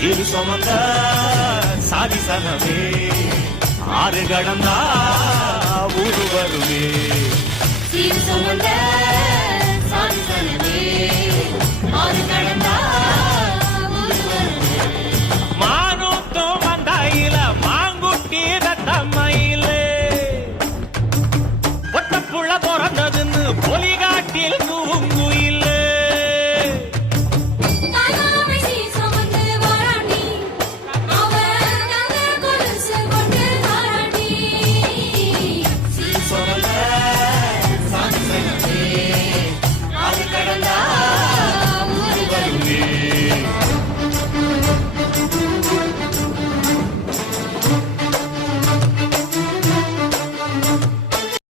சுமந்த சாதிசனமே ஆறு கடந்தா ஊரு வருமே. சீர் சுமந்த சாதிசனமே ஆறு கடந்தா ஊர் வருமே. see.